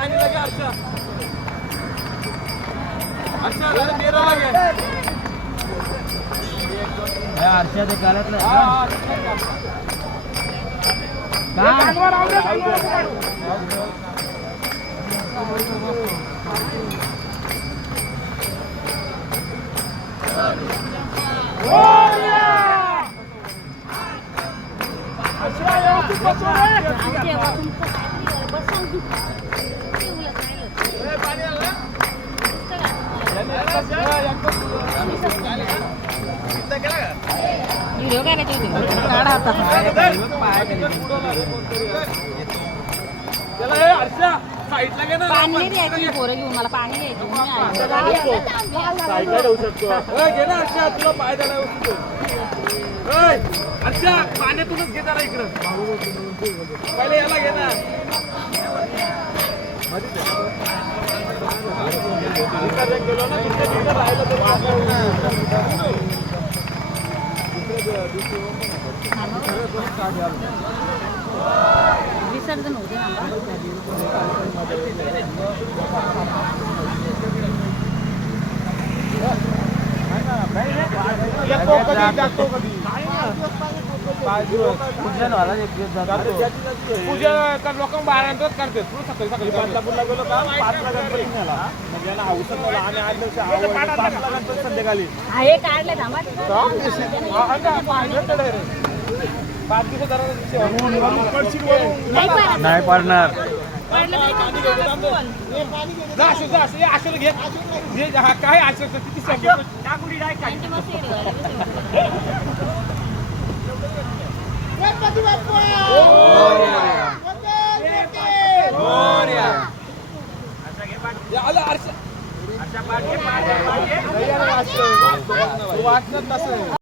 पाणी लगे अर्षा अर्षा जरा मेरा लगे अर्षा ते गाल्यातलं व्हिडिओ काय काढा आता साईडला घे ना पाणी द्यायचं पोरं घेऊन मला पाणी द्यायचं साईडला ठेवू शकतो घे ना अर्षा तुला पाय द्यायला अर्षा पाण्यातूनच घे जरा इकडं पहिले याला घे ना गेलो ना तिकडे विसर्जन होते पूजा लोक बारांतच करते सकाळी सकाळी पाचला गेलो का 5ला गणपती नेला मग याला हौस आम्ही 8 दिवस 5ला गणपती संध्याकाळी हे काढले थांबा 5 दिवस नाही पडणार घे काय आशा किती वाचणार नसेल